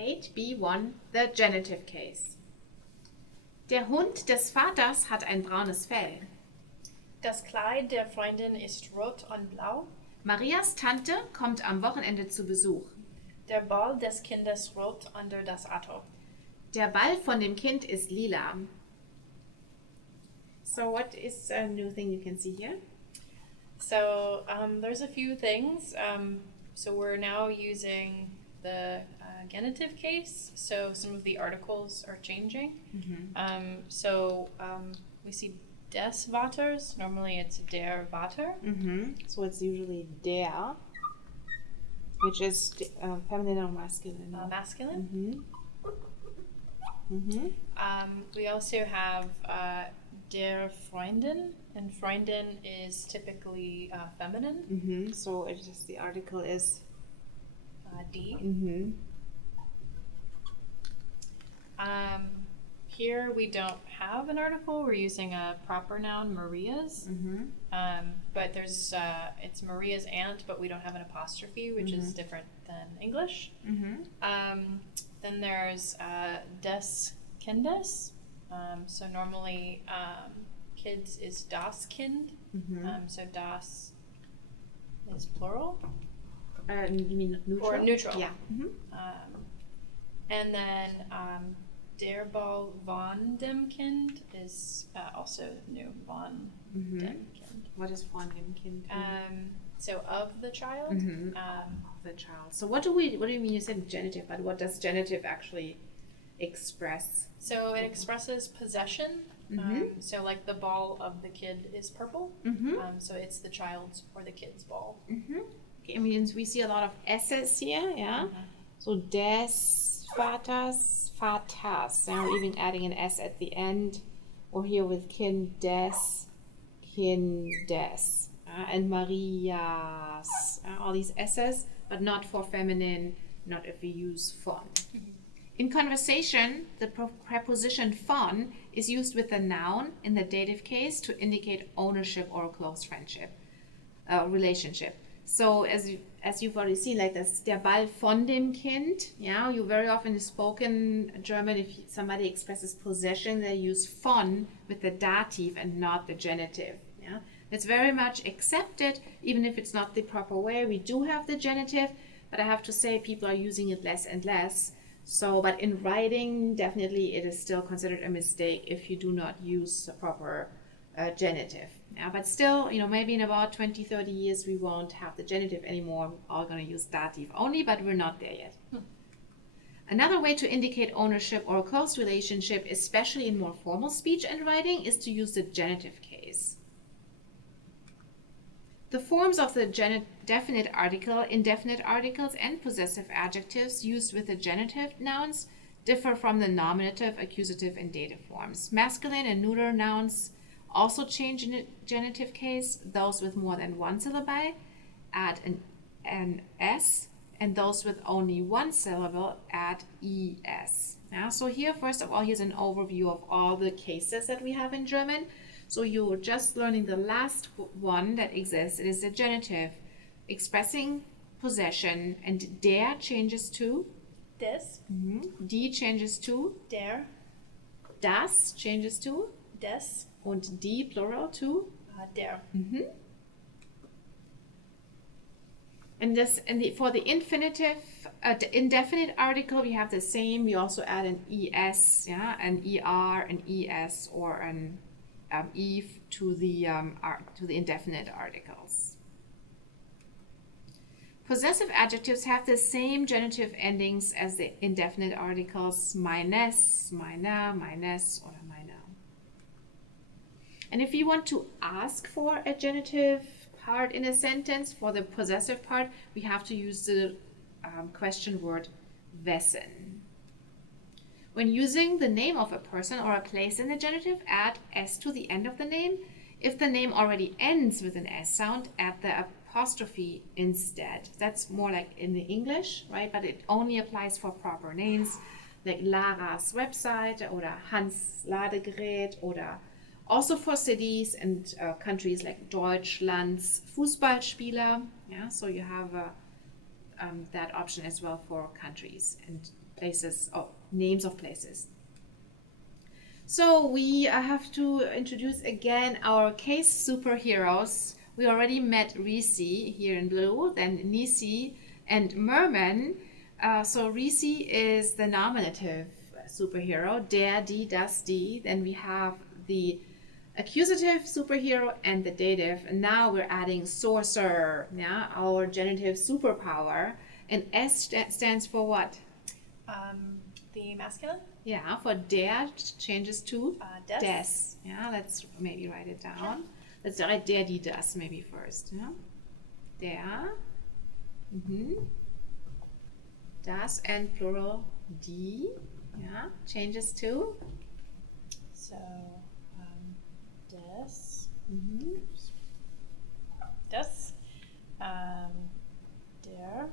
8B.1, the genitive case. Der Hund des Vaters hat ein braunes Fell. Das Kleid der Freundin ist rot und blau. Marias Tante kommt am Wochenende zu Besuch. Der Ball des Kindes rollt unter das Auto. Der Ball von dem Kind ist lila. So what is a new thing you can see here? So there's a few things. So we're now using the genitive case. So some of the articles are changing. We see des Vaters. Normally it's der Vater. So it's usually der, which is feminine or masculine? Masculine. We also have der Freundin, and Freundin is typically feminine. So it just the article is die. Here we don't have an article. We're using a proper noun, Maria's. But there's it's Maria's aunt, but we don't have an apostrophe, which is different than English. Then there's des Kindes. So normally kids is das Kind. So das is plural. You mean neutral? Or neutral. Yeah. And then der Ball von dem Kind is also new, von dem Kind. What is von dem Kind? So of the child. The child. So what do you mean? You said genitive, but what does genitive actually express? So it expresses possession. So like the ball of the kid is purple. So it's the child's or the kid's ball. Okay, I mean, we see a lot of S's here, yeah? So des Vaters, Vaters. Now we're even adding an S at the end. Or here with Kindes, Kindes. And Marias. All these S's, but not for feminine, not if we use von. In conversation, the preposition von is used with the noun in the dative case to indicate ownership or a close friendship, relationship. So as you've already seen, like das der Ball von dem Kind, yeah, you very often in spoken German, if somebody expresses possession, they use von with the dative and not the genitive. Yeah, it's very much accepted, even if it's not the proper way. We do have the genitive, but I have to say people are using it less and less. So, but in writing, definitely it is still considered a mistake if you do not use the proper genitive. Yeah, but still, maybe in about 20, 30 years, we won't have the genitive anymore. We're all going to use dative only, but we're not there yet. Another way to indicate ownership or a close relationship, especially in more formal speech and writing, is to use the genitive case. The forms of the definite article, indefinite articles, and possessive adjectives used with the genitive nouns differ from the nominative, accusative, and dative forms. Masculine and neuter nouns also change in the genitive case. Those with more than one syllable add an S, and those with only one syllable add ES. Yeah, so here, first of all, here's an overview of all the cases that we have in German. So you're just learning the last one that exists. It is the genitive, expressing possession, and der changes to Des. Die changes to Der. das changes to Des. und die plural to Der. For the infinitive, the indefinite article, we have the same. We also add an es, yeah, an er, an es, or an eve to the indefinite articles. Possessive adjectives have the same genitive endings as the indefinite articles: meines, meiner, meines, or meiner. And if you want to ask for a genitive part in a sentence, for the possessive part, we have to use the question word wessen. When using the name of a person or a place in the genitive, add s to the end of the name. If the name already ends with an s sound, add the apostrophe instead. That's more like in the English, right? But it only applies for proper names like Lara's website oder Hans Ladegerät, oder also for cities and countries like Deutschland's Fußballspieler. Yeah, so you have that option as well for countries and places, or names of places. So we have to introduce again our case superheroes. We already met Reese here in blue, then Nisi and Merman. So Reese is the nominative superhero, der, die, das, die. Then we have the accusative superhero and the dative. And now we're adding sorcerer, yeah, our genitive superpower. And S stands for what? The masculine? Yeah, for der changes to Des. des. Yeah, let's maybe write it down. Let's write der, die, das maybe first. Yeah, der. Das and plural die. Yeah, changes to So, des. Mhm. Des. Der.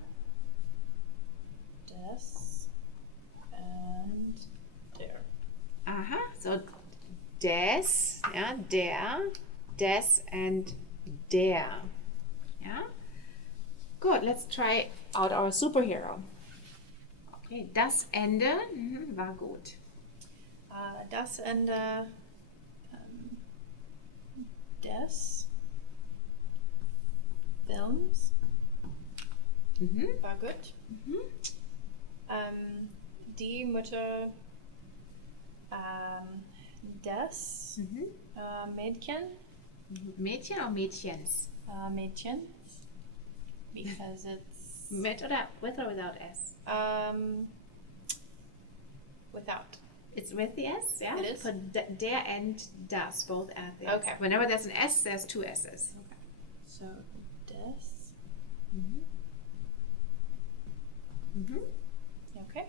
Des. And der. Aha, so des, yeah, der, des and der. Yeah, good. Let's try out our superhero. Okay, das Ende war gut. Das Ende des Films war gut. Die Mutter des Mädchen. Mädchen or Mädchens? Mädchen. Because it's Mit or without S? Without. It's with the S, yeah? It is? For der and das, both at the S. Okay. Whenever there's an S, there's two S's. Okay. So des. Okay.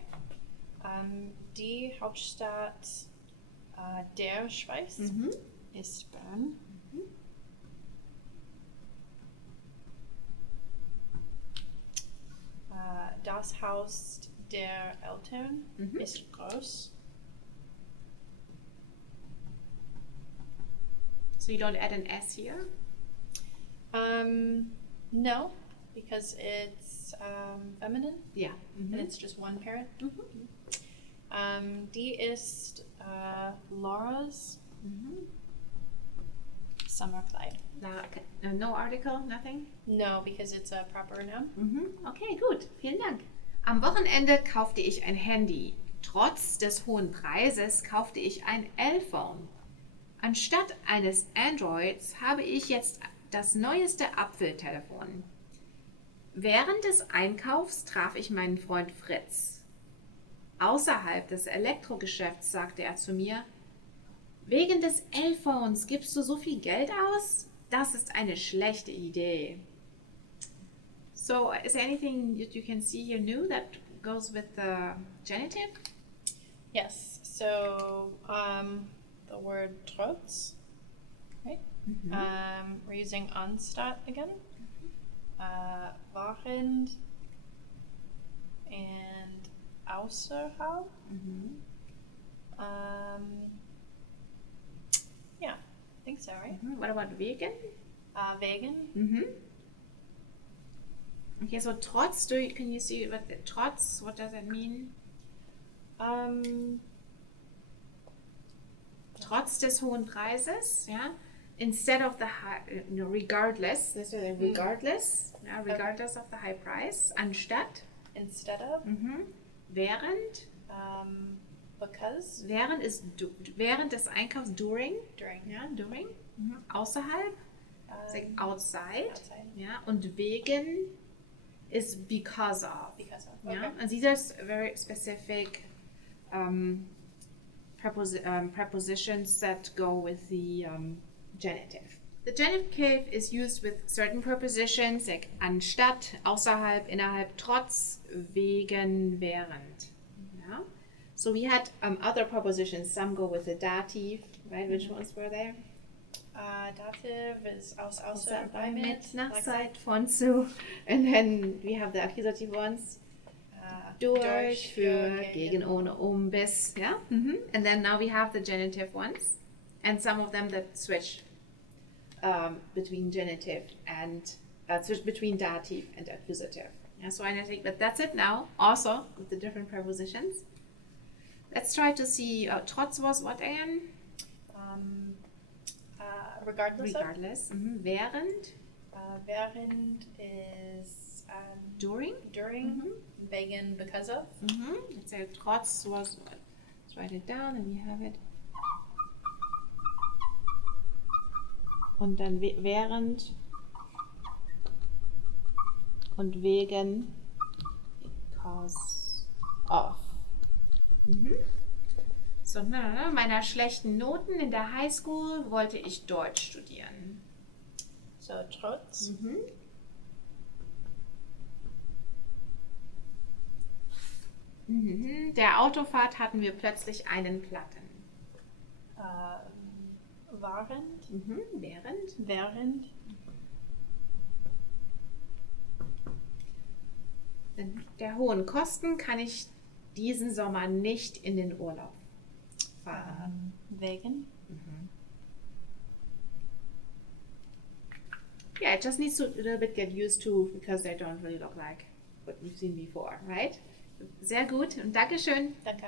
Die Hauptstadt der Schweiz ist Bern. Das Haus der Eltern ist groß. So you don't add an S here? No, because it's feminine Yeah. and it's just one parent. Die ist Laura's Sommerkleid. No article, nothing? No, because it's a proper noun. Okay, gut. Vielen Dank. Am Wochenende kaufte ich ein Handy. Trotz des hohen Preises kaufte ich ein L-Phone. Anstatt eines Androids habe ich jetzt das neueste Apfeltelefon. Während des Einkaufs traf ich meinen Freund Fritz. Außerhalb des Elektrogeschäfts sagte er zu mir: Wegen des L-Phones gibst du so viel Geld aus? Das ist eine schlechte Idee. So, is there anything that you can see here new that goes with the genitive? Yes. So the word trotz, right? We're using anstatt again. Während and außerhalb. Yeah, I think so, right? What about wegen? Wegen. Okay, so trotz, can you see what trotz, what does that mean? Trotz des hohen Preises, yeah? Instead of the high, regardless, let's say regardless, yeah, regardless of the high price, anstatt. Instead of. Während. Because. Während ist während des Einkaufs, during. During. Ja, during. Außerhalb. It's like outside. Outside. Ja, und wegen is because of. Because of. Yeah, Okay. and these are very specific prepositions that go with the genitive. The genitive is used with certain prepositions like anstatt, außerhalb, innerhalb, trotz, wegen, während. Yeah. So we had other prepositions. Some go with the dative, right? Which ones were there? Dative is außer, bei, mit, nach, like seit, von, zu. And then we have the accusative ones. Durch, für, gegen, ohne, bis. Yeah? And then now we have the genitive ones. And some of them that switch between genitive and between dative and accusative. Yeah, so I think that that's it now, also with the different prepositions. Let's try to see, trotz was what again? Regardless of. Regardless. Während. Während is During. during. Wegen, because of. Let's say trotz was, let's write it down and we have it. Und dann während und wegen, because of. So, meiner schlechten Noten in der Highschool wollte ich Deutsch studieren. So trotz. Der Autofahrt hatten wir plötzlich einen Platten. Während. Während. Während. Der hohen Kosten kann ich diesen Sommer nicht in den Urlaub fahren. Wegen. Yeah, it just needs to a little bit get used to because they don't really look like what we've seen before, right? Sehr gut und Dankeschön. Danke.